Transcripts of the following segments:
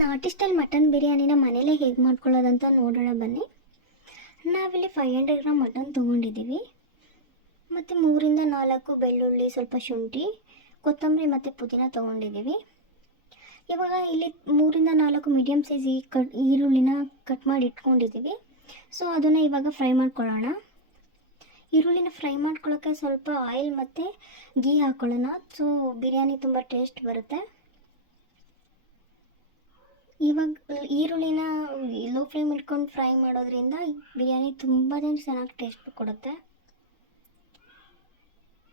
ನಾಟಿ style mutton ಬಿರಿಯಾನಿನ ಮನೇಲೇ ಹೇಗೆ ಮಾಡ್ಕೊಳ್ಳೋದಂತ ನೋಡೋಣ ಬನ್ನಿ. ನಾವಿಲ್ಲಿ 500 ಗ್ರಾಮ್ ಮಟನ್ ತೊಗೊಂಡಿದ್ದೀವಿ. ಮತ್ತು 3-4 ಬೆಳ್ಳುಳ್ಳಿ, ಸ್ವಲ್ಪ ಶುಂಠಿ, ಕೊತ್ತಂಬರಿ ಮತ್ತು ಪುದೀನ ತೊಗೊಂಡಿದ್ದೀವಿ. ಇವಾಗ ಇಲ್ಲಿ 3-4 ಮೀಡಿಯಮ್ ಸೈಜ್ ಈರುಳ್ಳಿನ ಕಟ್ ಮಾಡಿ ಇಟ್ಕೊಂಡಿದ್ದೀವಿ. ಸೊ ಅದನ್ನು ಇವಾಗ ಫ್ರೈ ಮಾಡ್ಕೊಳ್ಳೋಣ. ಈರುಳ್ಳಿನ ಫ್ರೈ ಮಾಡ್ಕೊಳ್ಳೋಕ್ಕೆ ಸ್ವಲ್ಪ ಆಯಿಲ್ ಮತ್ತು ಗೀ ಹಾಕ್ಕೊಳ್ಳೋಣ. ಸೊ ಬಿರಿಯಾನಿ ತುಂಬ ಟೇಸ್ಟ್ ಬರುತ್ತೆ. ಇವಾಗ ಈರುಳ್ಳಿನ ಲೋ ಫ್ಲೇಮ್ ಇಟ್ಕೊಂಡು ಫ್ರೈ ಮಾಡೋದ್ರಿಂದ ಬಿರಿಯಾನಿ ತುಂಬ ಚೆನ್ನಾಗಿ ಟೇಸ್ಟ್ ಕೊಡುತ್ತೆ.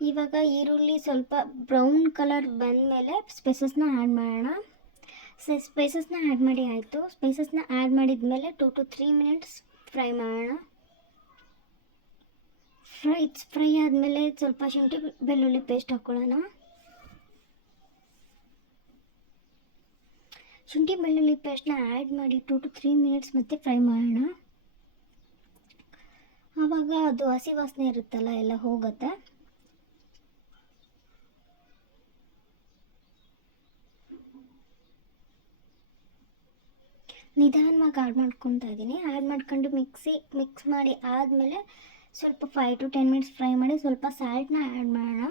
ಇವಾಗ ಈರುಳ್ಳಿ ಸ್ವಲ್ಪ ಬ್ರೌನ್ ಕಲರ್ ಬಂದಮೇಲೆ ಸ್ಪೈಸಸ್ನ ಆ್ಯಡ್ ಮಾಡೋಣ. ಸ್ಪೈಸಸ್ನ ಆ್ಯಡ್ ಮಾಡಿ ಆಯಿತು. ಸ್ಪೈಸಸ್ನ ಆ್ಯಡ್ ಮಾಡಿದ್ಮೇಲೆ 2 to 3 ಮಿನಿಟ್ಸ್ ಫ್ರೈ ಮಾಡೋಣ. ಫ್ರೈ ಆದಮೇಲೆ ಸ್ವಲ್ಪ ಶುಂಠಿ ಬೆಳ್ಳುಳ್ಳಿ ಪೇಸ್ಟ್ ಹಾಕ್ಕೊಳ್ಳೋಣ. ಶುಂಠಿ ಬೆಳ್ಳುಳ್ಳಿ ಪೇಸ್ಟ್ನ ಆ್ಯಡ್ ಮಾಡಿ 2 to 3 ಮಿನಿಟ್ಸ್ ಮತ್ತೆ ಫ್ರೈ ಮಾಡೋಣ. ಆವಾಗ ಅದು ಹಸಿ ವಾಸನೆ ಇರುತ್ತಲ್ಲ ಎಲ್ಲ ಹೋಗುತ್ತೆ. ನಿಧಾನವಾಗಿ ಆ್ಯಡ್ ಮಾಡ್ಕೊತಾ ಇದ್ದೀನಿ. ಆ್ಯಡ್ ಮಾಡ್ಕೊಂಡು ಮಿಕ್ಸ್ ಮಾಡಿ ಆದಮೇಲೆ ಸ್ವಲ್ಪ 5 to 10 ಮಿನಿಟ್ಸ್ ಫ್ರೈ ಮಾಡಿ ಸ್ವಲ್ಪ ಸಾಲ್ಟ್ನ ಆ್ಯಡ್ ಮಾಡೋಣ.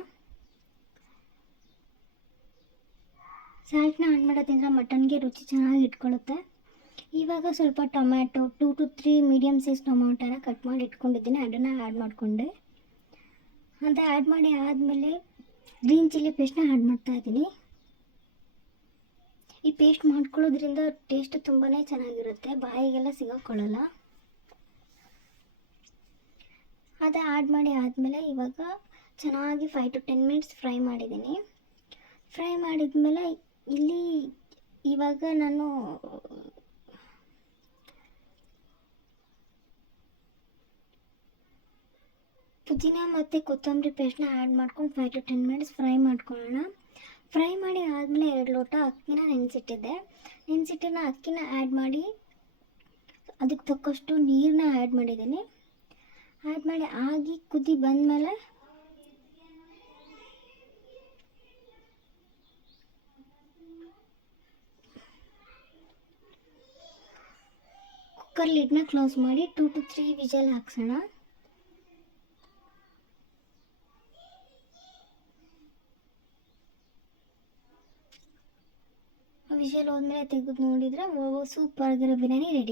ಸಾಲ್ಟ್ನ ಆ್ಯಡ್ ಮಾಡೋದ್ರಿಂದ ಮಟನ್ಗೆ ರುಚಿ ಚೆನ್ನಾಗಿ ಇಟ್ಕೊಳ್ಳುತ್ತೆ. ಇವಾಗ ಸ್ವಲ್ಪ ಟೊಮ್ಯಾಟೊ 2 to 3 ಮೀಡಿಯಮ್ ಸೈಜ್ ಟೊಮ್ಯಾಟೋನ ಕಟ್ ಮಾಡಿ ಇಟ್ಕೊಂಡಿದ್ದೀನಿ, ಅದನ್ನು ಆ್ಯಡ್ ಮಾಡಿಕೊಂಡೆ. ಅದು ಆ್ಯಡ್ ಮಾಡಿ ಆದಮೇಲೆ ಗ್ರೀನ್ ಚಿಲ್ಲಿ ಪೇಸ್ಟ್ನ ಆ್ಯಡ್ ಮಾಡ್ತಾಯಿದ್ದೀನಿ. ಈ ಪೇಸ್ಟ್ ಮಾಡ್ಕೊಳ್ಳೋದ್ರಿಂದ ಟೇಸ್ಟ್ ತುಂಬಾ ಚೆನ್ನಾಗಿರುತ್ತೆ, ಬಾಯಿಗೆಲ್ಲ ಸಿಗೋಕ್ಕೊಳ್ಳಲ್ಲ. ಅದು ಆ್ಯಡ್ ಮಾಡಿ ಆದಮೇಲೆ ಇವಾಗ ಚೆನ್ನಾಗಿ 5 to 10 ಮಿನಿಟ್ಸ್ ಫ್ರೈ ಮಾಡಿದ್ದೀನಿ. ಫ್ರೈ ಮಾಡಿದ್ಮೇಲೆ ಇಲ್ಲಿ ಇವಾಗ ನಾನು ಪುದೀನ ಮತ್ತು ಕೊತ್ತಂಬರಿ ಪೇಸ್ಟ್ನ ಆ್ಯಡ್ ಮಾಡ್ಕೊಂಡು 5 to 10 ಮಿನಿಟ್ಸ್ ಫ್ರೈ ಮಾಡ್ಕೊಳ್ಳೋಣ. ಫ್ರೈ ಮಾಡಿ ಆದಮೇಲೆ 2 ಲೋಟ ಅಕ್ಕಿನ ನೆನೆಸಿಟ್ಟಿನ ಅಕ್ಕಿನ ಆ್ಯಡ್ ಮಾಡಿ ಅದಕ್ಕೆ ತಕ್ಕಷ್ಟು ನೀರನ್ನ ಆ್ಯಡ್ ಮಾಡಿದ್ದೀನಿ. ಆ್ಯಡ್ ಮಾಡಿ ಆಗಿ ಕುದಿ ಬಂದಮೇಲೆ ಕುಕ್ಕರ್ ಲಿಡ್ನ ಕ್ಲೋಸ್ ಮಾಡಿ 2 to 3 ವಿಜಲ್ ಹಾಕ್ಸೋಣ. ವಿಜಲ್ ಹೋದ್ಮೇಲೆ ತೆಗೆದು ನೋಡಿದರೆ ಸೂಪರ್ ಆಗಿರೋ ಬಿರಿಯಾನಿ ರೆಡಿ.